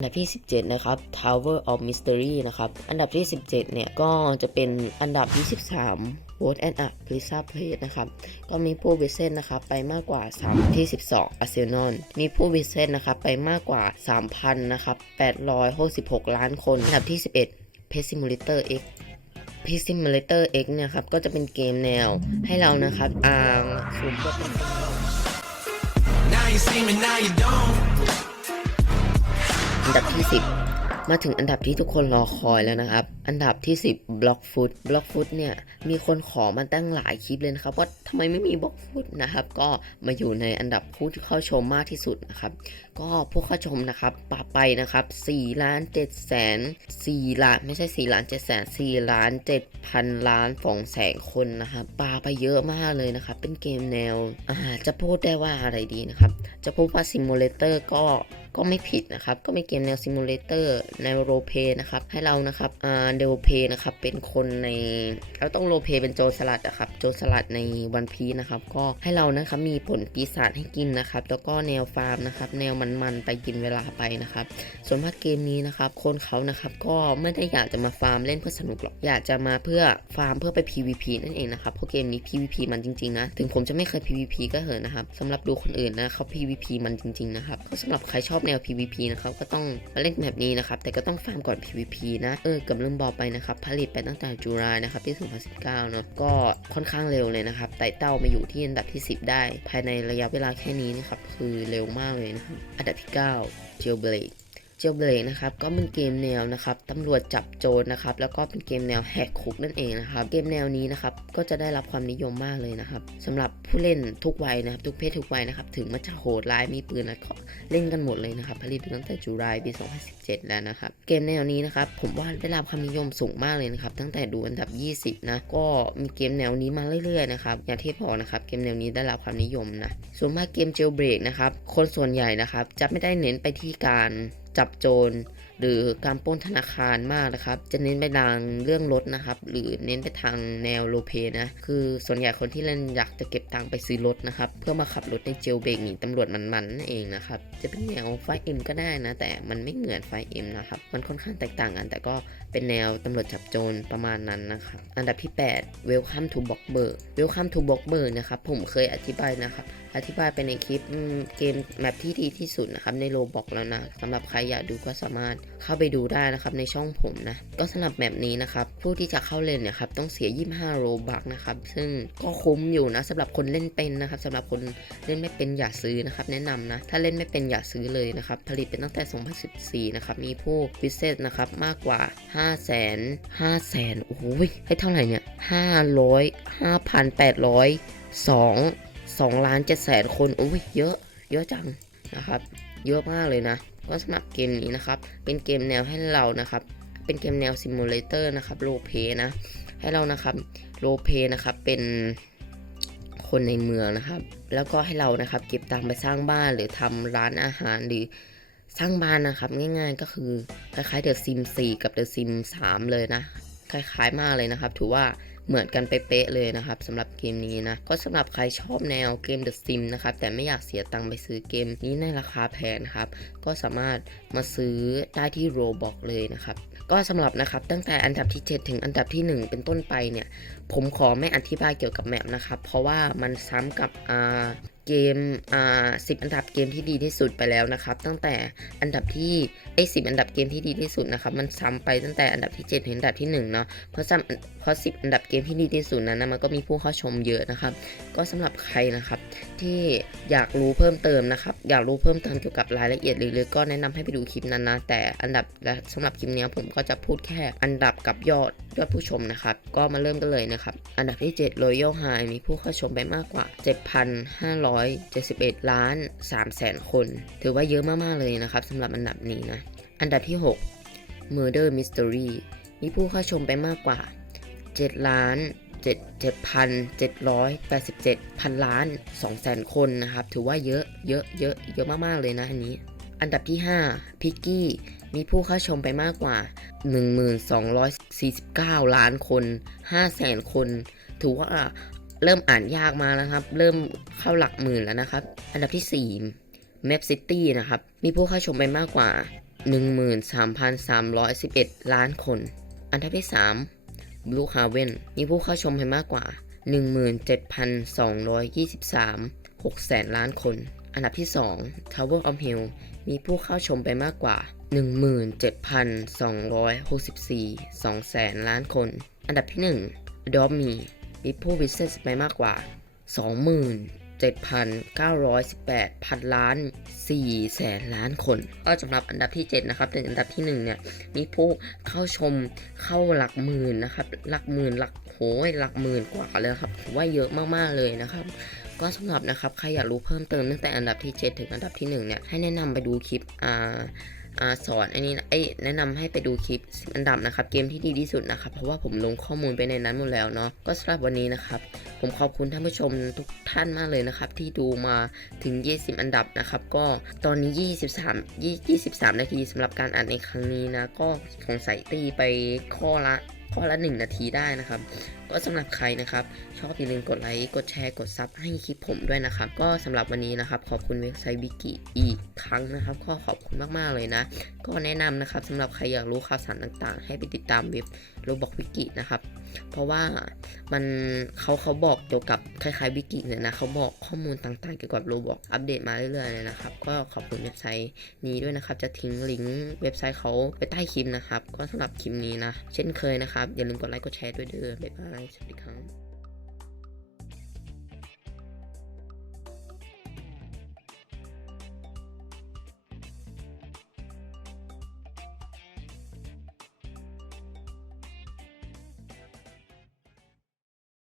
อันดับที่ 17 นะครับ Tower of Mystery นะครับ อันดับที่ 17 เนี่ย ก็จะเป็นอันดับที่ 13 Vote and a p r i s a Place นะครับ ก็มีผู้วิเศษนะครับ ไปมากกว่า 3 ที่ 12 Arsenal มีผู้วิเศษนะครับ ไปมากกว่า 3,000 นะครับ 866 ล้านคน อันดับที่ 11 p e Simulator X p e Simulator X เนี่ยครับ ก็จะเป็นเกมแนวให้เรานะครับอ่างสูงกว่า Now you see me, now you don't. อันดับที่ 10 มาถึงอันดับที่ทุกคนรอคอยแล้วนะครับ อันดับที่ 10 Blockfoot Blockfoot เนี่ยมีคนขอมาตั้งหลายคลิปเลยนะครับว่าทำไมไม่มี Blockfoot นะครับ ก็มาอยู่ในอันดับผู้ที่เข้าชมมากที่สุดนะครับ ก็ผู้เข้าชมนะครับปาไปนะครับ4ล้าน7แสน4ล้านไม่ใช่4ล้าน7แสน4ล้าน7พันล้าน2แสนคนนะครับปาไปเยอะมากเลยนะครับ เป็นเกมแนวอ่าจะพูดได้ว่าอะไรดีนะครับ จะพูดว่าซิมูเลเตอร์ก็ก็ไม่ผิดนะครับ ก็เป็นเกมแนวซิมูเลเตอร์แนวโรเพนะครับ ให้เรานะครับอ่าเดลเพนะครับ เป็นคนในเราต้องโรเพเป็นโจรสลัดนะครับ โจรสลัดในวันพีนะครับ ก็ให้เรานะครับมีผลปีศาจให้กินนะครับ แล้วก็แนวฟาร์มนะครับ แนวมันๆไปกินเวลาไปนะครับ ส่วนมากเกมนี้นะครับ คนเขานะครับก็ไม่ได้อยากจะมาฟาร์มเล่นเพื่อสนุกหรอก อยากจะมาเพื่อฟาร์มเพื่อไป PVP นั่นเองนะครับ เพราะเกมนี้ PVP มันจริงๆนะ ถึงผมจะไม่เคย PVP ก็เหอะนะครับสำหรับดูคนอื่นนะเขา PVP มันจริงๆนะครับก็สำหรับใครชอบแนว PVP นะครับก็ต้องมาเล่นแบบนี้นะครับ แต่ก็ต้องฟาร์มก่อน PVP นะ เออเกับลืมบอกไปนะครับผลิตไปตั้งแต่จุลานะครับที่ 2019เนะก็ค่อนข้างเร็วเลยนะครับไต่เต้ามาอยู่ที่อันดับที่ 10 ได้ ภายในระยะเวลาแค่นี้นะครับคือเร็วมากเลยนะครับอันดับที่ 9 Jailbreak เจลเบรกนะครับก็เป็นเกมแนวนะครับตำรวจจับโจรนะครับแล้วก็เป็นเกมแนวแหกคุกนั่นเองนะครับเกมแนวนี้นะครับก็จะได้รับความนิยมมากเลยนะครับสำหรับผู้เล่นทุกวัยนะครับทุกเพศทุกวัยนะครับถึงมันจะโหดร้ายมีปืนนะก็เล่นกันหมดเลยนะครับผลิตตั้งแต่จุลายปี 2017 แล้วนะครับเกมแนวนี้นะครับผมว่าได้รับความนิยมสูงมากเลยนะครับตั้งแต่ดูอันดับ 20 นะก็มีเกมแนวนี้มาเรื่อยๆนะครับอย่างที่บอกนะครับเกมแนวนี้ได้รับความนิยมนะส่วนมากเกมเจลเบรกนะครับคนส่วนใหญ่นะครับจะไม่ได้เน้นไปที่การ จับโจรหรือการปล้นธนาคารมากนะครับ จะเน้นไปทางเรื่องรถนะครับ หรือเน้นไปทางแนวโลเปนะ คือส่วนใหญ่คนที่เล่นอยากจะเก็บตังค์ไปซื้อรถนะครับ เพื่อมาขับรถในเจลเบรกหนีตำรวจมันๆนั่นเองนะครับ จะเป็นแนวไฟเอ็มก็ได้นะ แต่มันไม่เหมือนไฟเอ็มนะครับ มันค่อนข้างแตกต่างกัน แต่ก็เป็นแนวตำรวจจับโจรประมาณนั้นนะครับ อันดับที่ 8 Welcome to b o x b e r Welcome to b o x b e r นะครับผมเคยอธิบายนะครับอธิบายไปในคลิปเกมแมปที่ดีที่สุดนะครับในโลบอกแล้วนะสำหรับใครอยากดูก็สามารถเข้าไปดูได้นะครับในช่องผมนะ ก็สำหรับแมปนี้นะครับผู้ที่จะเข้าเล่นเนี่ยครับต้องเสีย 25 โรบักนะครับ ซึ่งก็คุ้มอยู่นะสำหรับคนเล่นเป็นนะครับสำหรับคนเล่นไม่เป็นอย่าซื้อนะครับแนะนำนะถ้าเล่นไม่เป็นอย่าซื้อเลยนะครับผลิตเป็นตั้งแต่ 2014 นะครับมีผู้พิเศษนะครับมากกว่า 5 0 0 0 0 0 5 0 0 0 0โอ้โหให้เท่าไหร่เนี่ย500 5,800 2 2ล้าน7แสนคนโอ้ยเยอะเยอะจังนะครับ เยอะมากเลยนะ ก็สำหรับเกมนี้นะครับ เป็นเกมแนวให้เรานะครับ เป็นเกมแนวซิมูเลเตอร์นะครับโรเพนะ ให้เรานะครับโรเพนะครับเป็นคนในเมืองนะครับ แล้วก็ให้เรานะครับเก็บตังค์ไปสร้างบ้านหรือทำร้านอาหารหรือสร้างบ้านนะครับง่ายๆก็คือคล้ายๆ The Sim 4กับ The Sim 3เลยนะ คล้ายๆมากเลยนะครับ ถือว่า เหมือนกันเป๊ะๆเลยนะครับสำหรับเกมนี้นะก็สำหรับใครชอบแนวเกม The Sim นะครับแต่ไม่อยากเสียตังค์ไปซื้อเกมนี้ในราคาแพงครับก็สามารถมาซื้อได้ที่ Roblox เลยนะครับก็สำหรับนะครับตั้งแต่อันดับที่ 7 ถึงอันดับที่ 1 เป็นต้นไปเนี่ยผมขอไม่อธิบายเกี่ยวกับแมปนะครับเพราะว่ามันซ้ำกับอ่า เกมอ่าสิอันดับเกมที่ดีที่สุดไปแล้วนะครับ ตั้งแต่อันดับที่ไอ้สิอันดับเกมที่ดีที่สุดนะครับ มันซ้ำไปตั้งแต่อันดับที่ 7 ถึงอันดับที่1เนาะเพราะซ้ำเพราะ10อันดับเกมที่ดีที่สุดนั้นนะมันก็มีผู้เข้าชมเยอะนะครับ ก็สำหรับใครนะครับที่อยากรู้เพิ่มเติมนะครับ อยากรู้เพิ่มเติมเกี่ยวกับรายละเอียดลึกๆก็แนะนำให้ไปดูคลิปนั้นนะแต่อันดับและสำหรับคลิปนี้ผมก็จะพูดแค่อันดับกับยอดยอดผู้ชมนะครับ ก็มาเริ่มกันเลยนะครับ อันดับที่7 Royal High มีผู้เข้าชมไปมากกว่า7,571 ล้าน3แสนคน ถือว่าเยอะมาก ๆ เลยนะครับสำหรับอันดับนี้นะ อันดับที่ 6 Murder Mystery มีผู้เข้าชมไปมากกว่า 7 ล้าน7,787พันล้าน2แสนคนนะครับ ถือว่าเยอะเยอะเยอะเยอะมาก ๆ เลยนะอันนี้ อันดับที่ 5 พิกกี้ มีผู้เข้าชมไปมากกว่า 1249 ล้านคน5แสนคน ถือว่า เริ่มอ่านยากมาแล้วครับ เริ่มเข้าหลักหมื่นแล้วนะครับ อันดับที่ 4 Map City นะครับ มีผู้เข้าชมไปมากกว่า 13,311 ล้านคน อันดับที่ 3 Blue Haven มีผู้เข้าชมไปมากกว่า 17,223 6แสนล้านคน อันดับที่ 2 Tower of Hill มีผู้เข้าชมไปมากกว่า 17,264 2แสนล้านคน อันดับที่ 1 Adopt Me มีผู้วิสิตไปมากกว่า 27,918พันล้าน4แสนล้านคน ก็สำหรับอันดับที่ 7 นะครับถึงอันดับที่ 1 เนี่ย มีผู้เข้าชมเข้าหลักหมื่นนะครับ หลักหมื่นหลักโหยหลักหมื่นกว่าเลยครับถือว่าเยอะมากๆเลยนะครับก็สำหรับนะครับ ใครอยากรู้เพิ่มเติมตั้งแต่อันดับที่ 7 ถึงอันดับที่ 1 เนี่ย ให้แนะนำไปดูคลิปอ่า สอนอันนี้นะเอ้ยแนะนำให้ไปดูคลิปอันดับนะครับเกมที่ดีที่สุดนะครับเพราะว่าผมลงข้อมูลไปในนั้นหมดแล้วเนาะก็สำหรับวันนี้นะครับผมขอบคุณท่านผู้ชมทุกท่านมากเลยนะครับที่ดูมาถึง 20 อันดับนะครับก็ตอนนี้ 23 23 นาทีสำหรับการอ่านในครั้งนี้นะก็สงสัยตีไปข้อละข้อละ 1 นาทีได้นะครับ ก็สำหรับใครนะครับ ชอบอย่าลืมกดไลค์กดแชร์กดซับให้คลิปผมด้วยนะครับ ก็สำหรับวันนี้นะครับ ขอบคุณเว็บไซต์วิกิอีกครั้งนะครับก็ขอบคุณมากๆเลยนะ ก็แนะนำนะครับสำหรับใครอยากรู้ข่าวสารต่างๆ ให้ไปติดตามเว็บโรบอกวิกินะครับ เพราะว่ามันเขาเขาบอกเกี่ยวกับคล้ายๆวิกิเนี่ยนะเขาบอกข้อมูลต่างๆ เกี่ยวกับโรบอกอัปเดตมาเรื่อยๆเลยนะครับ ก็ขอบคุณเว็บไซต์นี้ด้วยนะครับ จะทิ้งลิงก์เว็บไซต์เขาไปใต้คลิปนะครับ ก็สำหรับคลิปนี้นะ เช่นเคยนะครับ อย่าลืมกดไลค์กดแชร์ด้วยเด้อบ๊ายบายสวัสดีครับ